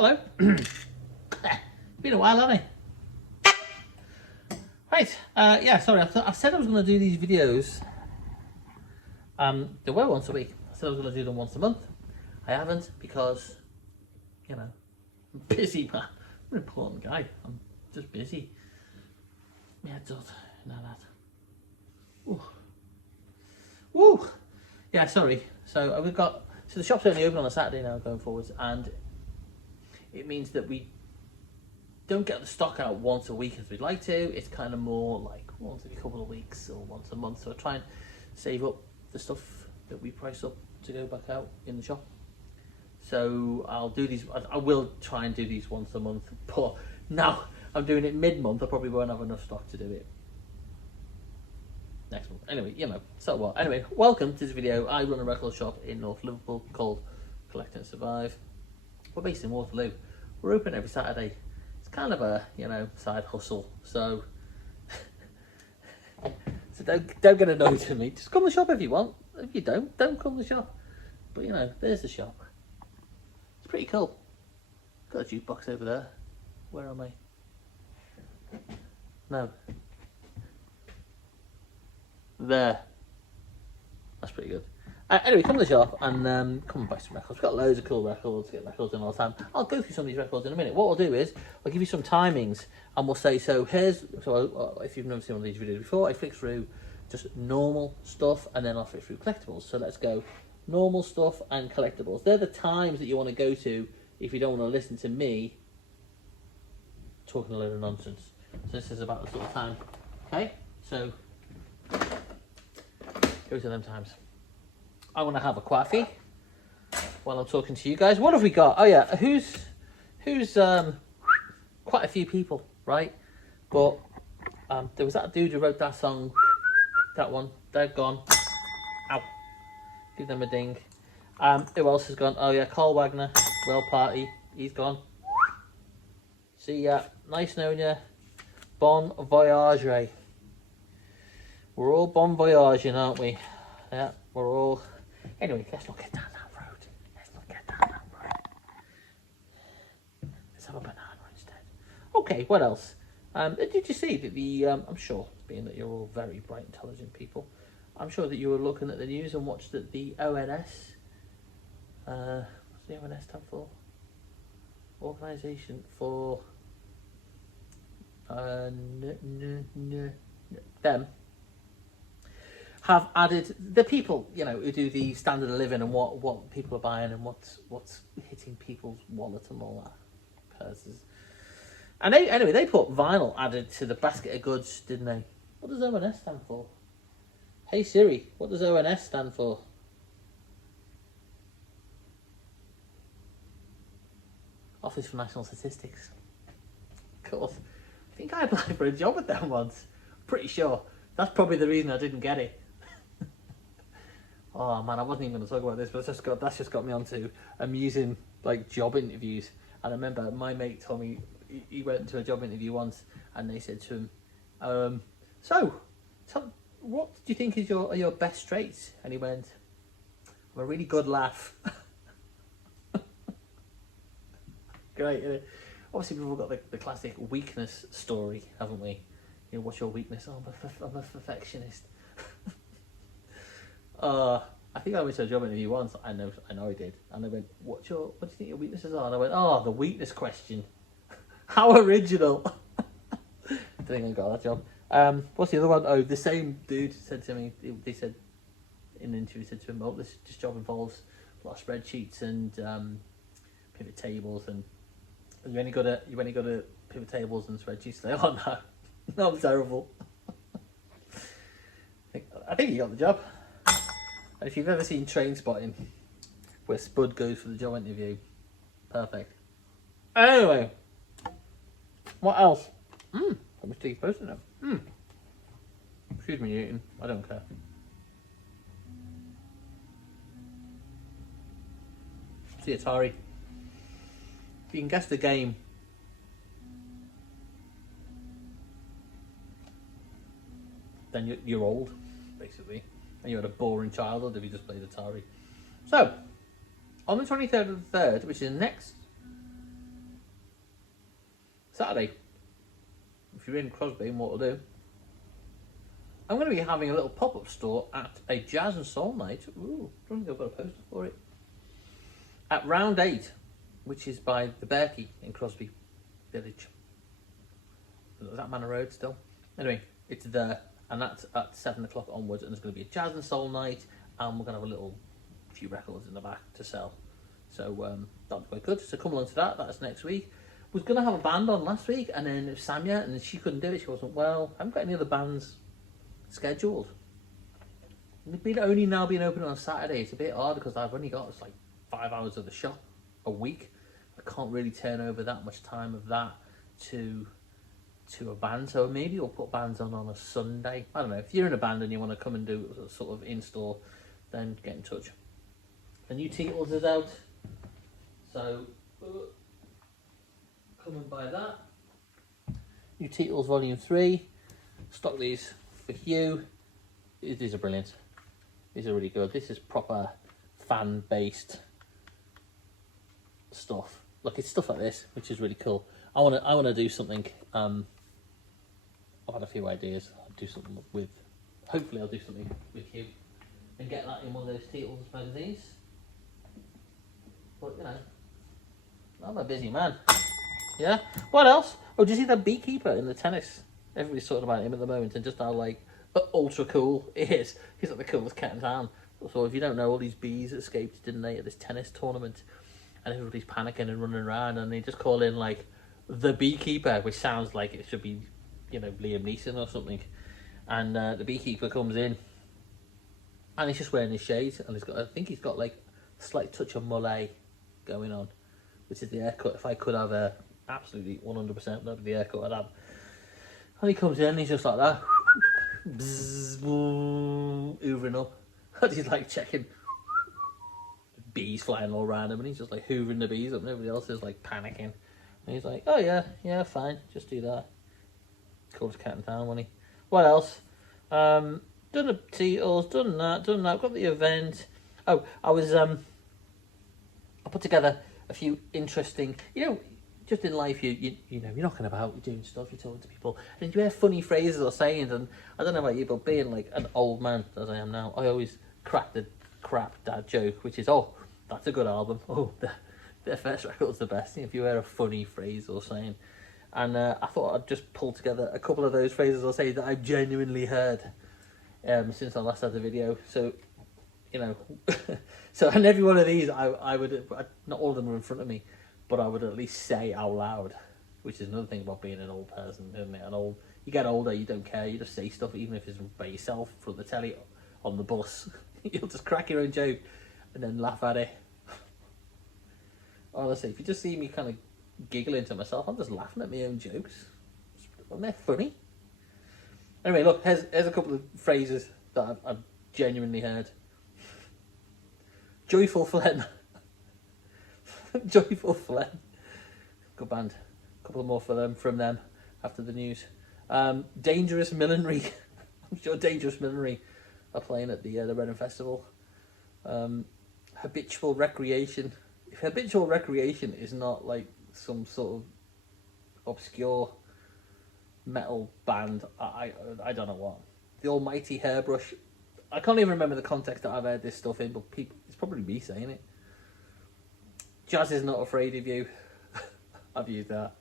Hello. Been a while, hasn't it? Right. Yeah. Sorry. I said I was going to do these videos. They were once a week. I said I was going to do them once a month. I haven't because, you know, I'm busy, man. I'm an important guy. I'm just busy. My head's up. Now that. Ooh. Woo. Yeah. Sorry. So we've got. So the shop's only open on a Saturday now, going forwards, and it means that we don't get the stock out once a week as we'd like to. It's kind of more like once every couple of weeks or once a month. So I try and save up the stuff that we price up to go back out in the shop. So I'll do these. I will try and do these once a month. But now I'm doing it mid-month. I probably won't have enough stock to do it next month. Anyway, you know, so what? Anyway, welcome to this video. I run a record shop in North Liverpool called Collect and Survive. We're based in Waterloo. We're open every Saturday. It's kind of a, you know, side hustle. So, don't get annoyed with me. Just come to the shop if you want. If you don't come to the shop. But you know, there's the shop. It's pretty cool. Got a jukebox over there. Where am I? No. There. That's pretty good. Anyway, come to the shop and come and buy some records. We've got loads of cool records, get records in all the time. I'll go through some of these records in a minute. What I'll do is, I'll give you some timings and we'll say, so if you've never seen one of these videos before, I flick through just normal stuff and then I'll flick through collectibles. So let's go normal stuff and collectibles. They're the times that you want to go to if you don't want to listen to me talking a load of nonsense. So this is about the sort of time. Okay, so go to them times. I want to have a coffee while I'm talking to you guys. What have we got? Oh yeah, who's quite a few people, right? But there was that dude who wrote that song, that one. They're gone. Ow. Give them a ding. Who else has gone? Oh yeah, Carl Wagner, Well Party. He's gone. See ya. Nice knowing ya. Bon voyage. We're all bon voyaging, aren't we? Yeah, we're all. Anyway, let's not get down that road. Let's not get down that road. Let's have a banana instead. Okay, what else? Did you see that the? I'm sure, being that you're all very bright, intelligent people, I'm sure that you were looking at the news and watched that the ONS. What's the ONS stand for? Organisation for. Them. Have added the people, you know, who do the standard of living and what people are buying and what's hitting people's wallets and all that purses. And they put vinyl added to the basket of goods, didn't they? What does ONS stand for? Hey Siri, what does ONS stand for? Office for National Statistics. Of course. I think I applied for a job with them once. Pretty sure. That's probably the reason I didn't get it. Oh man, I wasn't even going to talk about this, but that's just got me onto amusing like job interviews. And I remember my mate told me he went to a job interview once, and they said to him, "So, what do you think is your best traits?" And he went, "I'm a really good laugh." Great, isn't it? Obviously, we've all got the classic weakness story, haven't we? You know, what's your weakness? Oh, I'm a perfectionist. I think I went to a job interview once. I know I did. And they went, what do you think your weaknesses are? And I went, oh, the weakness question. How original. I think I got that job. What's the other one? Oh, the same dude said to me, they said in the interview, said to him, oh, this job involves a lot of spreadsheets and pivot tables. And you only got to pivot tables and spreadsheets. They oh no. No, I'm terrible. I think you got the job. And if you've ever seen Trainspotting, where Spud goes for the job interview, perfect. Anyway, what else? How much tea posting now? Excuse me, eating. I don't care. See Atari. If you can guess the game. Then you're old, basically, and you had a boring childhood if you just played Atari. So, on the 23rd of the 3rd, which is next Saturday, if you're in Crosby, what we'll do, I'm going to be having a little pop-up store at a jazz and soul night. Ooh, I don't think I've got a poster for it. At Round 8, which is by the Berkey in Crosby Village. Is that Manor Road still? Anyway, it's there, and that's at 7 o'clock onwards, and there's going to be a jazz and soul night, and we're going to have a few records in the back to sell. So that'll be quite good. So come along to that. That's next week. Was going to have a band on last week, and then Samia, and she couldn't do it. She wasn't well. I haven't got any other bands scheduled. They've been only now being open on Saturday. It's a bit hard because I've only got like 5 hours of the shop a week. I can't really turn over that much time of that to a band. So maybe we'll put bands on a Sunday. I don't know. If you're in a band and you want to come and do a sort of install, then get in touch. The new Teetles is out. So come and buy that. New Teetles Volume 3. Stock these for Hugh. These are brilliant. These are really good. This is proper fan-based stuff. Look, it's stuff like this, which is really cool. I wanna do something. I've had a few ideas. Hopefully I'll do something with Hugh and get that in one of those Teetles magazines. But you know, I'm a busy man. Yeah. What else? Oh, did you see that beekeeper in the tennis? Everybody's talking about him at the moment, and just how like ultra cool he is. He's like the coolest cat in town. So if you don't know, all these bees escaped, didn't they, at this tennis tournament? And everybody's panicking and running around, and they just call in like the beekeeper, which sounds like it should be, you know, Liam Neeson or something. And the beekeeper comes in, and he's just wearing his shades, and I think he's got like a slight touch of mullet going on, which is the haircut. If I could have a absolutely 100%, that'd be the haircut I'd have. And he comes in, and he's just like that, bzzz, hoovering up, and he's like checking bees flying all around him, and he's just like hoovering the bees up, and everybody else is like panicking. And he's like, oh yeah, fine, just do that. Coolest cat in town, wasn't he? What else? Done the Teetles, done that. I've got the event. Oh, I put together a few interesting, you know, just in life, you know, you're knocking about, you're doing stuff, you're talking to people, and you hear funny phrases or sayings, and I don't know about you, but being like an old man, as I am now, I always crack the crap dad joke, which is, oh, that's a good album. Oh, their first record's the best. If you hear a funny phrase or saying. And I thought I'd just pull together a couple of those phrases or sayings that I've genuinely heard since I last had the video. So, you know, and every one of these, I would, not all of them are in front of me, but I would at least say out loud, which is another thing about being an old person, isn't it? You get older, you don't care, you just say stuff, even if it's by yourself, from the telly, on the bus. You'll just crack your own joke and then laugh at it. Honestly, if you just see me kind of giggling to myself, I'm just laughing at my own jokes. Aren't they funny? Anyway, look, here's a couple of phrases that I've genuinely heard. Joyful Phlegm. Joyful Phlegm. Good band. A couple more from them after the news. Dangerous Millinery. I'm sure Dangerous Millinery are playing at the Reading Festival. Habitual Recreation. If Habitual Recreation is not like some sort of obscure metal band, I don't know what. The Almighty Hairbrush. I can't even remember the context that I've heard this stuff in, but it's probably me saying it. Jazz is not afraid of you. I've used that.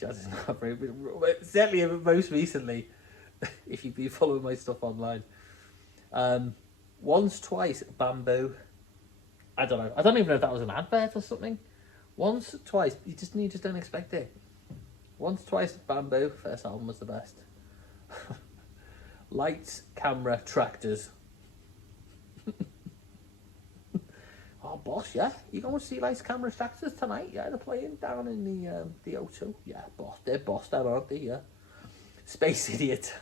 Jazz is not afraid of you. Certainly, most recently, if you've been following my stuff online. Once, Twice, Bamboo. I don't know. I don't even know if that was an advert or something. Once, Twice. You just don't expect it. Once, Twice, Bamboo. First album was the best. Lights, Camera, Tractors. Oh, boss, yeah. You going to see Lights, Camera, Tractors tonight? Yeah, they're playing down in the O2. Yeah, boss. They're boss down, aren't they? Yeah. Space Idiot.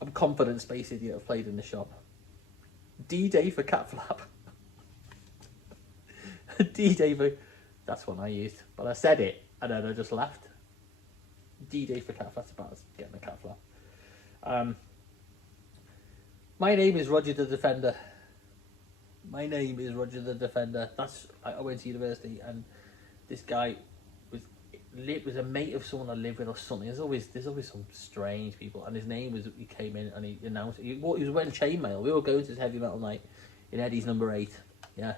I'm confident Space Idiot have played in the shop. D-Day for Cat Flap. D-Day for... That's one I used. But I said it, and then I just laughed. D-Day for Cat Flap. That's about getting a cat flap. My name is Roger the Defender. My name is Roger the Defender. I went to university, and this guy was a mate of someone I lived with or something. There's always some strange people, and his name was, he came in and he announced he was wearing chainmail. We were going to this heavy metal night in Eddie's number 8, yeah,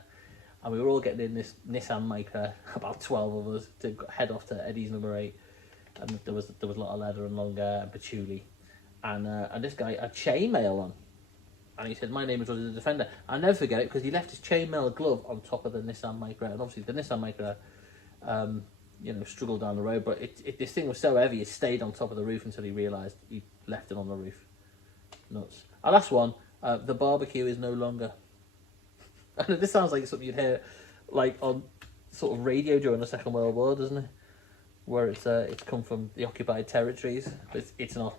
and we were all getting in this Nissan Micra, about 12 of us, to head off to Eddie's number 8, and there was a lot of leather and long hair and patchouli, and this guy had chainmail on, and he said, "My name is Roddy the Defender." I'll never forget it because he left his chainmail glove on top of the Nissan Micra, and obviously the Nissan Micra, struggled down the road, but this thing was so heavy it stayed on top of the roof until he realised he left it on the roof. Nuts. Our last one, the barbecue is no longer. I know this sounds like something you'd hear like on sort of radio during the Second World War, doesn't it? Where it's come from the occupied territories, but it's not.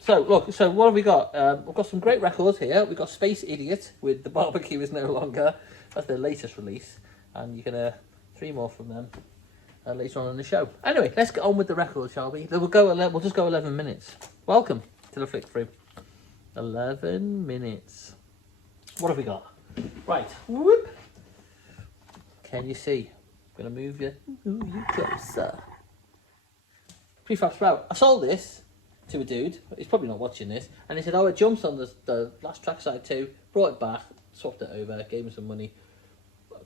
So what have we got? We've got some great records here. We've got Space Idiot with The Barbecue Is No Longer. That's their latest release, and you can 3 more from them later on in the show. Anyway, let's get on with the record, shall we? We'll just go 11 minutes. Welcome to the Flick Through. 11 minutes. What have we got? Right. Whoop. Can you see? I'm going to move you closer. Prefab Sprout. I sold this to a dude. He's probably not watching this. And he said, "Oh, it jumps on the last trackside too." Brought it back, swapped it over, gave him some money.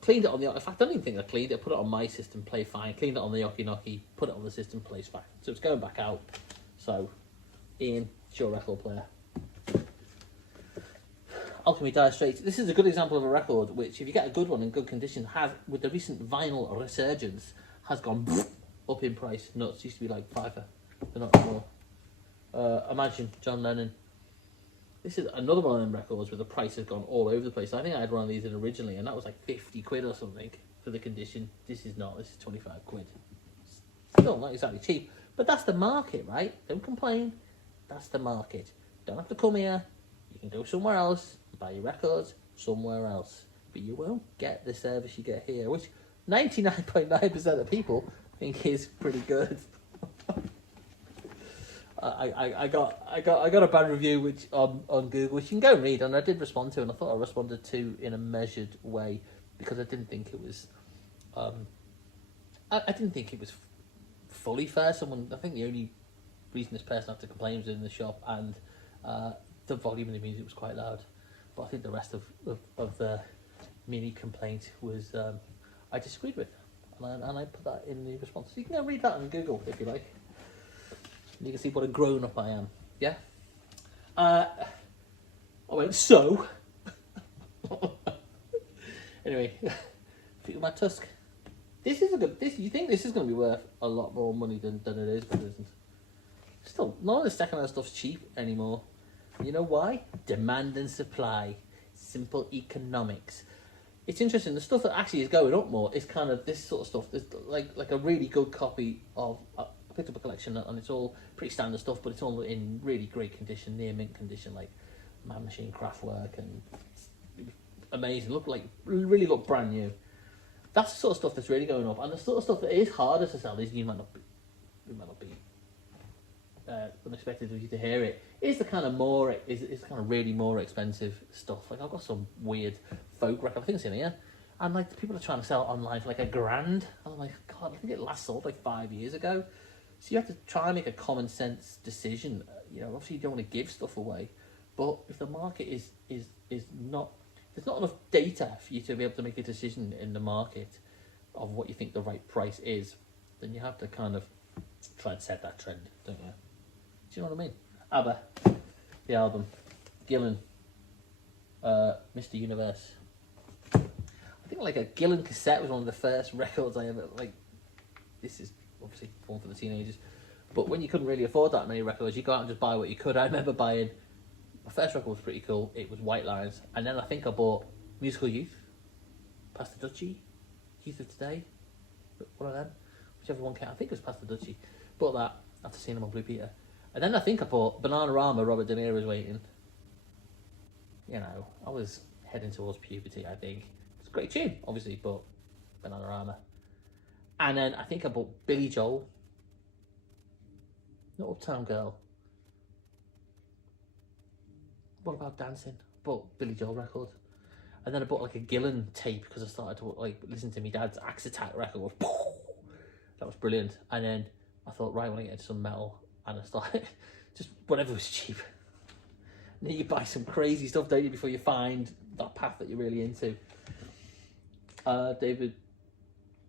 Cleaned it on the... In fact, I don't even think I cleaned it. Put it on my system, play fine. Cleaned it on the Yoki Noki, put it on the system, plays fine. So it's going back out. So, Ian, it's your record player. Alchemy Dire Straits. This is a good example of a record which, if you get a good one in good condition, has, with the recent vinyl resurgence, has gone up in price. Nuts. Used to be like £5. They're not anymore. Imagine John Lennon. This is another one of them records where the price has gone all over the place. I think I had one of these in originally, and that was like 50 quid or something for the condition. This is not. This is 25 quid. Still not exactly cheap, but that's the market, right? Don't complain. That's the market. Don't have to come here. You can go somewhere else, buy your records somewhere else, but you won't get the service you get here, which 99.9% of people think is pretty good. I got a bad review which on Google, which you can go and read, and I did respond to, and I thought I responded to in a measured way because I didn't think it was I didn't think it was fully fair. I think the only reason this person had to complain was in the shop, and the volume of the music was quite loud. But I think the rest of the mini complaint was I disagreed with, and I put that in the response. So you can go read that on Google if you like. You can see what a grown-up I am. Yeah? I went, so... Anyway, Fleetwood Mac Tusk. This is a good... You think this is going to be worth a lot more money than it is, but it isn't. Still, none of the second-hand stuff's cheap anymore. You know why? Demand and supply. Simple economics. It's interesting, the stuff that actually is going up more is kind of this sort of stuff. There's like a really good copy of... I picked up a collection and it's all pretty standard stuff, but it's all in really great condition, near mint condition, like Man Machine Kraftwerk, and amazing. Really look brand new. That's the sort of stuff that's really going up, and the sort of stuff that is harder to sell is you might not be unexpected of you to hear it. Is the kind of kind of really more expensive stuff. Like I've got some weird folk record. I think it's in here. And like people are trying to sell it online for like $1,000. And I'm like, God, I think it last sold like 5 years ago. So you have to try and make a common sense decision. Obviously you don't want to give stuff away, but if the market is not, there's not enough data for you to be able to make a decision in the market of what you think the right price is, then you have to kind of try and set that trend, don't you? Do you know what I mean? ABBA, the album, Gillan, Mr. Universe. I think like a Gillan cassette was one of the first records I ever, like, this is obviously one for the teenagers, but when you couldn't really afford that many records, you go out and just buy what you could. I remember buying, my first record was pretty cool, it was White Lines, and then I think I bought Musical Youth, Pastor Dutchie, Youth of Today, one of them, whichever one came, I think it was Pastor Dutchie. Bought that after seeing him on Blue Peter. And then I think I bought Bananarama, Robert De Niro's Waiting. I was heading towards puberty, I think. It's a great tune, obviously, but Bananarama. And then I think I bought Billy Joel. Not Uptown Girl. What About Dancing? Bought Billy Joel record. And then I bought like a Gillan tape because I started to like listen to my dad's Axe Attack record. That was brilliant. And then I thought, right, when I get into some metal, and I started just whatever was cheap. And then you buy some crazy stuff, don't you, before you find that path that you're really into.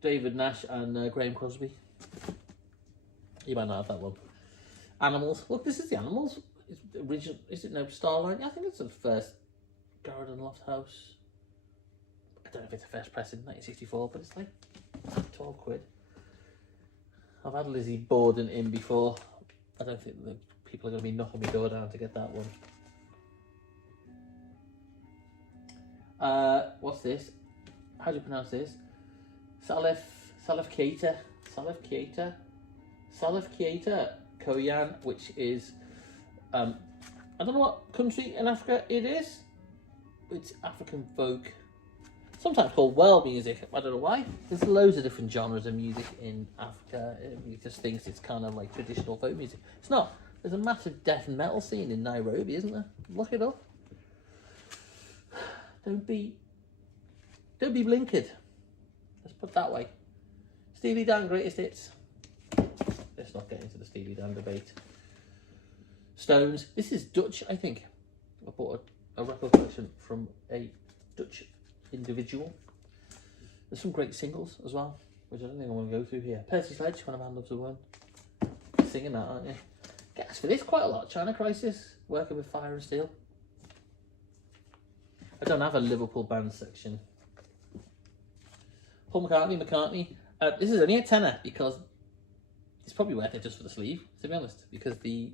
David Nash and Graham Crosby. You might not have that one. Animals. Look, this is the Animals. It's original. Is it no Starline? I think it's the first Garden Loft House. I don't know if it's a first press in 1964, but it's like 12 quid. I've had Lizzie Borden in before. I don't think the people are going to be knocking my door down to get that one. What's this? How do you pronounce this? Salif Keita Koyan, which is I don't know what country in Africa it is. It's African folk, sometimes called world music. I don't know why. There's loads of different genres of music in Africa. It just thinks it's kind of like traditional folk music. It's not. There's a massive death and metal scene in Nairobi, isn't there? Look it up. Don't be blinkered. Let's put it that way. Steely Dan greatest hits. Let's not get into the Steely Dan debate. Stones. This is Dutch, I think. I bought a record collection from a Dutch individual. There's some great singles as well, which I don't think I want to go through here. Percy Sledge, When a Man Loves a Woman. Singing that, aren't you? Guess for this quite a lot. China Crisis, Working with Fire and Steel. I don't have a Liverpool band section. Paul McCartney. This is only a tenner because it's probably worth it just for the sleeve, to be honest, because the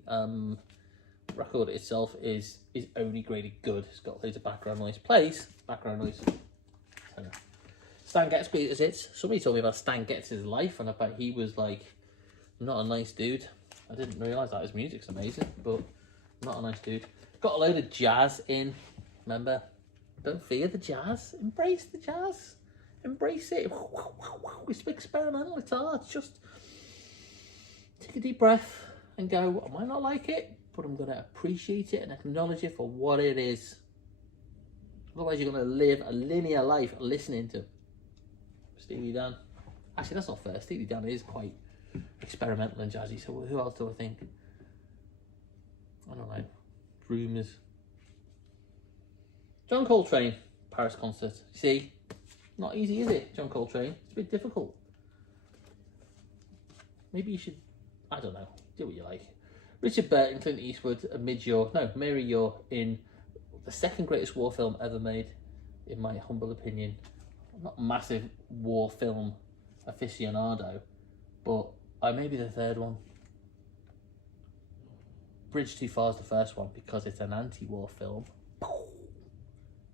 record itself is only graded good. It's got loads of background noise. Background noise. Tenner. Stan Getz greatest hits. Somebody told me about Stan Getz's life, and I bet he was like not a nice dude. I didn't realise that. His music's amazing, but not a nice dude. Got a load of jazz in. Remember, don't fear the jazz. Embrace the jazz. Embrace it. It's experimental. It's art. Just take a deep breath and go, I might not like it, but I'm going to appreciate it and acknowledge it for what it is. Otherwise, you're going to live a linear life listening to Steely Dan. Actually, that's not fair. Steely Dan is quite experimental and jazzy. So who else do I think? I don't know. Rumours. John Coltrane, Paris concert. See, not easy, is it? John Coltrane. It's a bit difficult. Maybe you should, I don't know, do what you like. Richard Burton, Clint Eastwood, Mary You're in the second greatest war film ever made, in my humble opinion. I'm not a massive war film aficionado, but I may be the third one. Bridge Too Far is the first one because it's an anti-war film.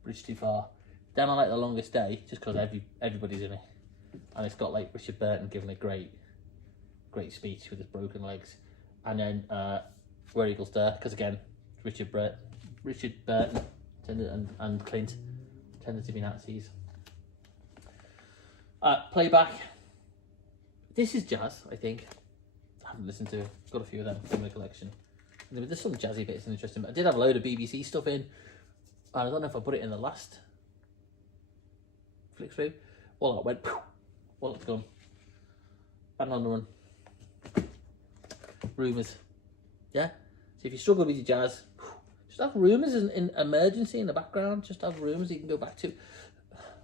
Bridge Too Far. Then I like The Longest Day just because everybody's in it, and it's got like Richard Burton giving a great speech with his broken legs, and then Where Eagles Dare because again Richard Burton and Clint tended to be Nazis. Playback. This is jazz, I think. I haven't listened to it. Got a few of them in my collection. There's some jazzy bits and interesting, but I did have a load of BBC stuff in. And I don't know if I put it in the last flick through. Wallet went, wallet's gone. And on the run. Rumours. Yeah? So if you struggle with your jazz, just have Rumours in emergency in the background. Just have Rumours you can go back to.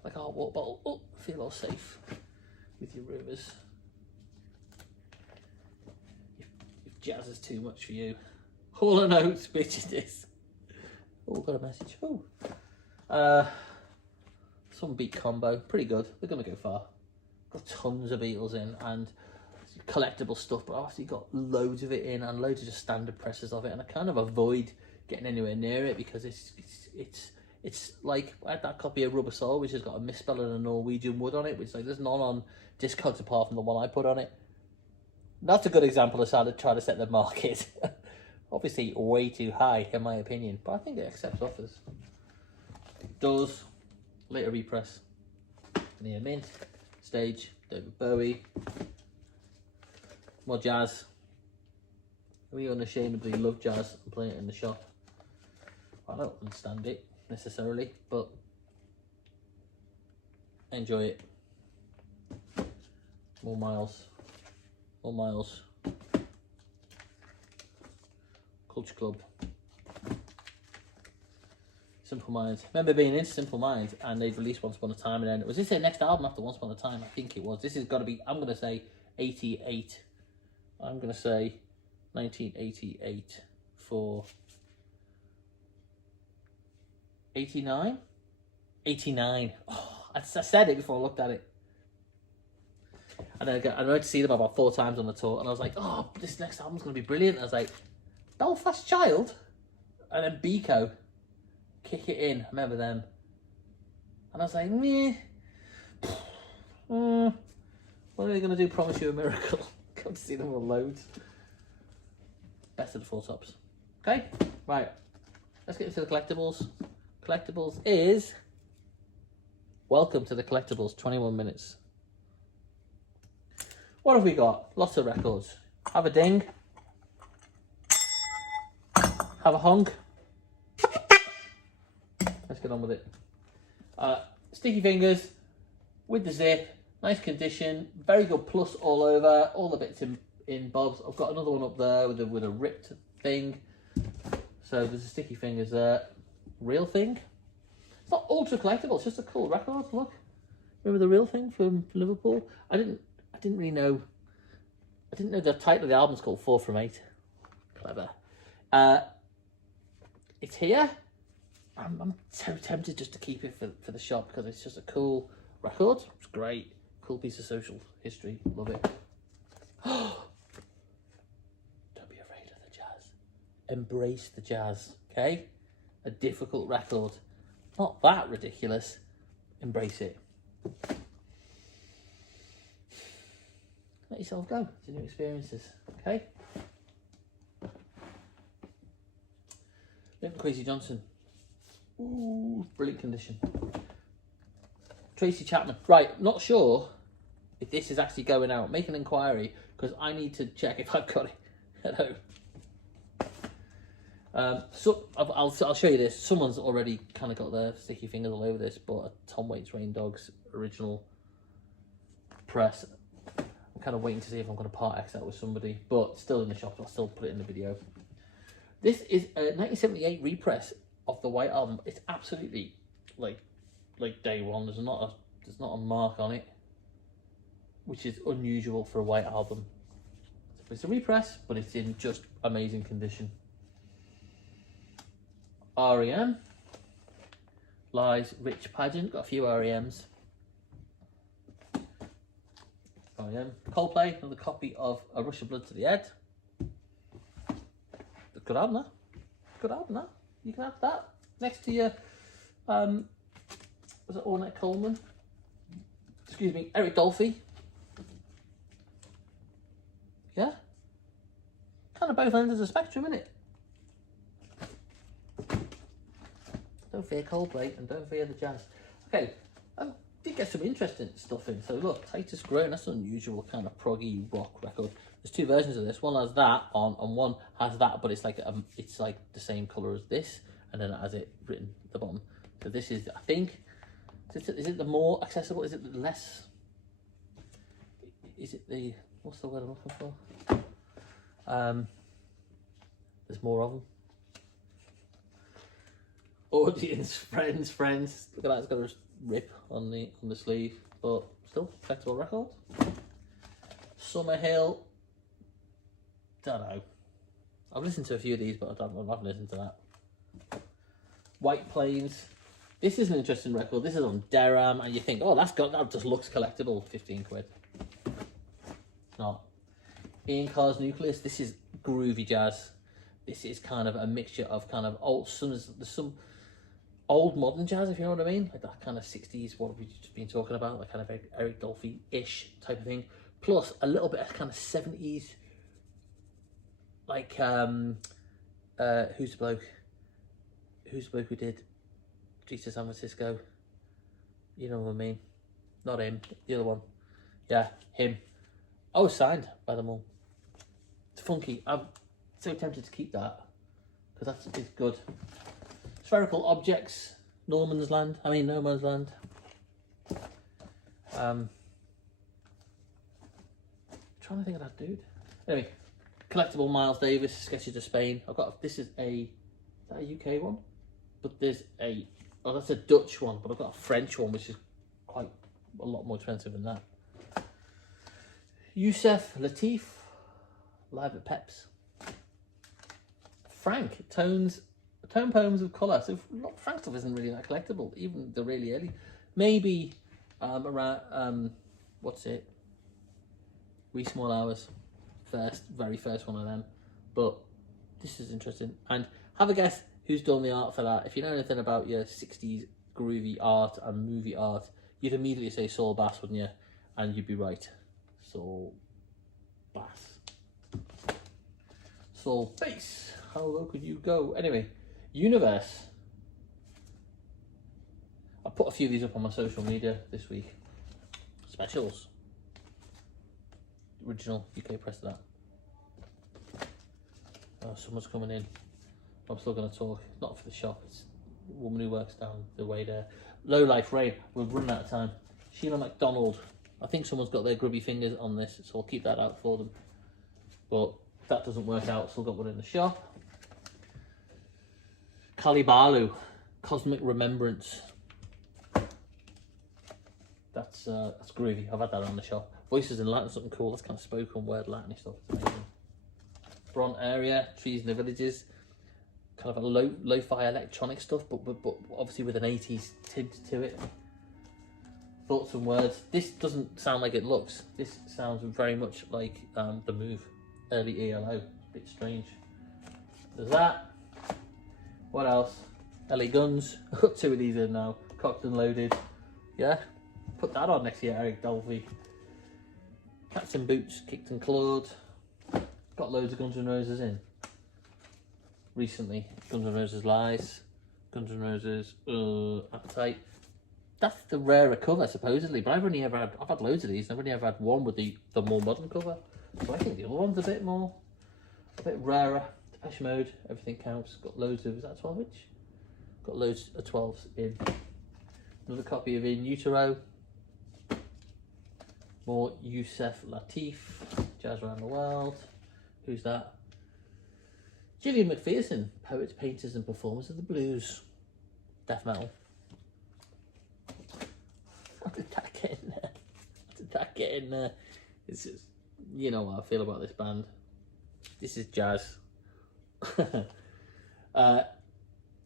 Like a hot water bottle. Oh, feel all safe with your Rumours. If jazz is too much for you. Hall & Oates, bitch it is. Oh, got a message. Oh. Some Beat Combo. Pretty good. They're going to go far. Got tons of Beatles in and collectible stuff, but I've actually got loads of it in and loads of just standard presses of it, and I kind of avoid getting anywhere near it because it's like I had that copy of Rubber Soul which has got a misspell and a Norwegian wood on it, which like there's none on Discogs apart from the one I put on it. That's a good example of how to try to set the market. Obviously way too high in my opinion, but I think it accepts offers. Doors, later repress, Near Mint, Stage, David Bowie. More jazz. We unashamedly love jazz and play it in the shop. I don't understand it necessarily, but enjoy it. More miles. More miles. Culture Club. Simple Minds. Remember being in Simple Minds and they'd released Once Upon a Time, and then was this their next album after Once Upon a Time? I think it was. This has got to be, I'm going to say 88. I'm going to say 1988 for 89? 89. Oh, I said it before I looked at it. And I went to see them about 4 times on the tour, and I was like, oh, this next album's going to be brilliant. And I was like, Belfast Child? And then Biko, Kick It In. I remember them. And I was like, meh. What are they going to do? Promise You a Miracle. Come to see them on loads. Best of the Four Tops. Okay, right. Let's get into the collectibles. Collectibles is... Welcome to the collectibles, 21 minutes. What have we got? Lots of records. Have a ding. Have a honk. Let's get on with it. Sticky Fingers with the zip. Nice condition. Very good plus all over. All the bits in bobs. I've got another one up there with a ripped thing. So there's a Sticky Fingers there. Real thing. It's not ultra collectible. It's just a cool record. Look. Remember the Real Thing from Liverpool? I didn't really know. I didn't know the title of the album's called 4 from 8. Clever. It's here. I'm so tempted just to keep it for the shop because it's just a cool record. It's great. Cool piece of social history. Love it. Don't be afraid of the jazz. Embrace the jazz. Okay? A difficult record. Not that ridiculous. Embrace it. Let yourself go to new experiences. Okay? Linton Kwesi Johnson. Ooh, brilliant condition. Tracy Chapman. Right, not sure if this is actually going out. Make an inquiry because I need to check if I've got it. Hello. So I'll show you this. Someone's already kind of got their sticky fingers all over this, but a Tom Waits Rain Dogs original press. I'm kind of waiting to see if I'm going to part X that with somebody, but still in the shop. I'll still put it in the video. This is a 1978 repress of the White Album. It's absolutely like day one. There's not a mark on it, which is unusual for a White Album. It's a repress, but it's in just amazing condition. REM, Lies, Rich Pageant. Got a few REMs. REM, Coldplay. Another copy of A Rush of Blood to the Head. Good album, that. Good album, that. You can have that next to your, was it Ornette Coleman? Excuse me, Eric Dolphy. Yeah. Kind of both ends of the spectrum, isn't it? Don't fear Coldplay and don't fear the jazz. Okay, I did get some interesting stuff in. So look, Titus Grown, that's an unusual kind of proggy rock record. There's 2 versions of this. One has that on, and one has that, but it's like the same colour as this, and then it has it written at the bottom. So this is, I think, is it the more accessible? Is it the less? Is it the, what's the word I'm looking for? There's more of them. Audience, friends. Look at that, it's got a rip on the sleeve, but still collectible record. Summerhill. Don't know. I've listened to a few of these, but I haven't listened to that. White Plains. This is an interesting record. This is on Deram, and you think, oh, that just looks collectible. 15 quid. It's not. Ian Carr's Nucleus. This is groovy jazz. This is kind of a mixture of kind of old, there's some old modern jazz, if you know what I mean, like that kind of 60s, what have we just been talking about, like kind of Eric Dolphy-ish type of thing, plus a little bit of kind of 70s, like who's the bloke who did Jesus San Francisco, you know what I mean, not him, the other one, yeah, him. I was signed by them all. It's funky. I'm so tempted to keep that because it's good. Spherical Objects, No Man's Land. Trying to think of that dude. Anyway, collectible Miles Davis, Sketches of Spain. I've got, this is a UK one? But there's that's a Dutch one, but I've got a French one, which is quite a lot more expensive than that. Yusef Lateef, live at Peps. Frank, Tone Poems of Colour. So Frank stuff isn't really that collectible, even the really early. Maybe around, what's it? Wee Small Hours, very first one of them. But this is interesting. And have a guess who's done the art for that. If you know anything about your 60s groovy art and movie art, you'd immediately say Saul Bass, wouldn't you? And you'd be right. Saul Bass. Saul Bass. How low could you go? Anyway, Universe. I put a few of these up on my social media this week. Specials. Original UK press of that. Oh, someone's coming in. I'm still going to talk. Not for the shop. It's a woman who works down the way there. Low Life Rain. We've run out of time. Sheila MacDonald. I think someone's got their grubby fingers on this, so I'll keep that out for them. But if that doesn't work out, still got one in the shop. Kalibalu. Cosmic Remembrance. That's groovy. I've had that on the shop. Voices in Latin, something cool. That's kind of spoken word Latin stuff. It's amazing. Bron Area, Trees in the Villages. Kind of a lo-fi electronic stuff, but obviously with an 80s tint to it. Thoughts and Words. This doesn't sound like it looks. This sounds very much like The Move. Early ELO. Bit strange. There's that. What else? LA Guns. I've got two of these in now. Cocked and Loaded. Yeah. Put that on next year, Eric Dolphy. Cats in Boots, Kicked and Clawed. Got loads of Guns N' Roses in. Recently. Guns N' Roses Lies. Guns N' Roses Appetite. That's the rarer cover, supposedly, but I've had loads of these, and I've only ever had one with the more modern cover. So I think the other one's a bit rarer. Depeche Mode, Everything Counts. Got loads of, is that 12 inch? Got loads of 12s in. Another copy of In Utero. More Yusef Lateef, Jazz Around the World. Who's that? Gillian McPherson, Poets, Painters and Performers of the Blues. Death metal. How did that get in there? How did that get in there? It's just, you know what I feel about this band. This is jazz. The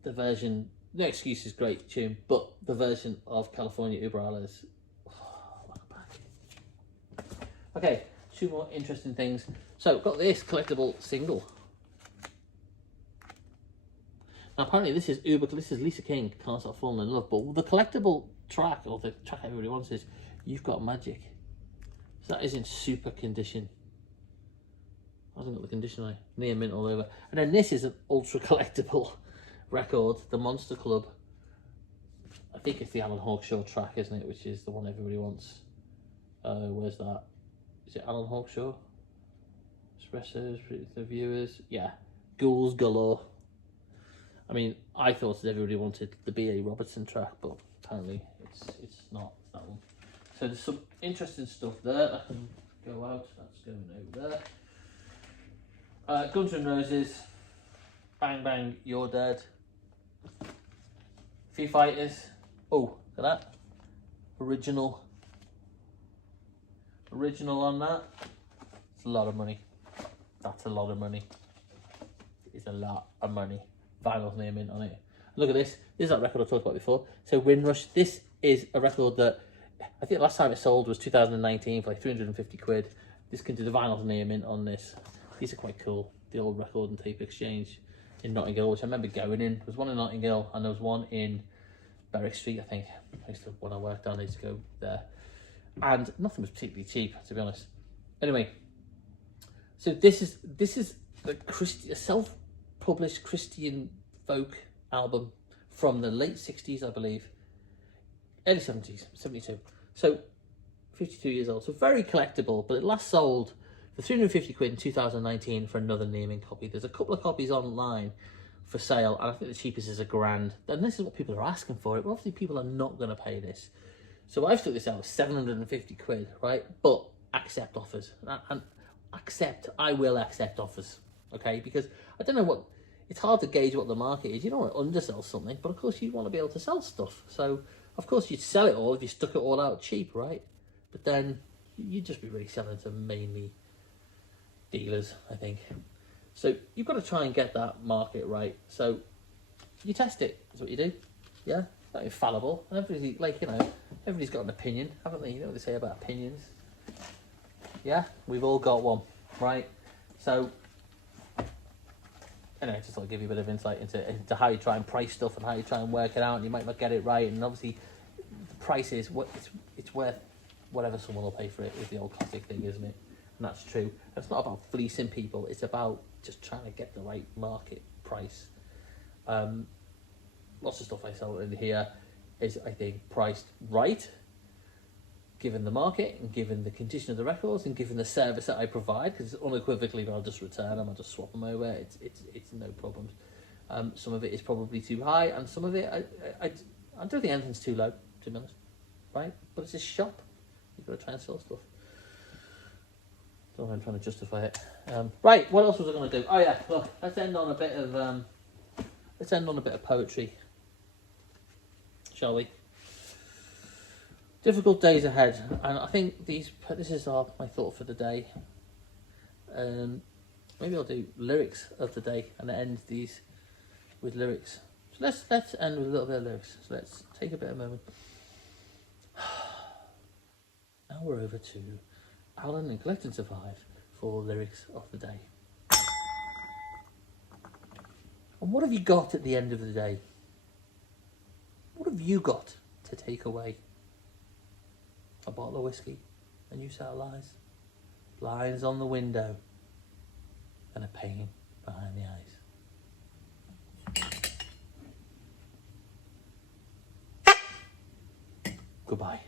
version, No Excuse is great tune, but the version of California Uber Alles. Okay, two more interesting things. So, got this collectible single. Now, apparently this is Lisa King, Can't Stop Falling in Love, but the collectible track, or the track everybody wants, is You've Got Magic. So that is in super condition. I hasn't got the condition right. Near mint all over. And then this is an ultra collectible record, The Monster Club. I think it's the Alan Hawkshaw track, isn't it? Which is the one everybody wants. Where's that? Is it Alan Hawkshaw? Espressos, the viewers. Yeah. Ghouls Galore. I mean, I thought that everybody wanted the B.A. Robertson track, but apparently it's not that one. So there's some interesting stuff there that can go out. That's going over there. Guns N' Roses, Bang Bang, You're Dead. Foo Fighters. Oh, look at that. Original on that. It's a lot of money. That's a lot of money. It's a lot of money. Vinyl's near mint on it. Look at this. This is that record I talked about before. So Windrush. This is a record that I think the last time it sold was 2019 for like 350 quid. This can do the vinyl's near mint on this. These are quite cool. The old record and tape exchange in Notting Hill, which I remember going in. There was one in Notting Hill and there was one in Berwick Street, I think. I used to, when I worked down, I used to go there. And nothing was particularly cheap, to be honest. Anyway, so this is a self-published Christian folk album from the late 60s, I believe. Early 70s, 72. So 52 years old. So very collectible, but it last sold for 350 quid in 2019 for another naming copy. There's a couple of copies online for sale, and I think the cheapest is £1,000. And this is what people are asking for it, but obviously people are not going to pay this. So I've took this out 750 quid, right? But accept offers. And I will accept offers, okay? Because I don't know what, it's hard to gauge what the market is. You don't want to undersell something, but of course you want to be able to sell stuff. So of course you'd sell it all if you stuck it all out cheap, right? But then you'd just be really selling to mainly dealers, I think. So you've got to try and get that market right. So you test it, that's what you do. Yeah, not infallible. And everybody, like, you know, everybody's got an opinion, haven't they? You know what they say about opinions. Yeah, we've all got one, right? So, anyway, just to give you a bit of insight into how you try and price stuff and how you try and work it out, and you might not get it right. And obviously, the price is what it's worth, whatever someone will pay for it. Is the old classic thing, isn't it? And that's true. And it's not about fleecing people. It's about just trying to get the right market price. Lots of stuff I sell in here is, I think, priced right, given the market and given the condition of the records and given the service that I provide, because unequivocally I'll just return them, I'll just swap them over. It's no problems. Some of it is probably too high, and some of it I don't think anything's too low, to be honest, right? But it's a shop. You've got to try and sell stuff. So I'm trying to justify it. Right, what else was I going to do? Oh yeah, look, let's end on a bit of poetry, shall we? Difficult days ahead, and I think this is my thought for the day. Maybe I'll do lyrics of the day and end these with lyrics. So let's end with a little bit of lyrics. So let's take a bit of a moment. Now we're over to Alan and Collect and Survive for lyrics of the day. And what have you got at the end of the day? What have you got to take away? A bottle of whiskey, a new set of lies, blinds on the window, and a pain behind the eyes. Goodbye.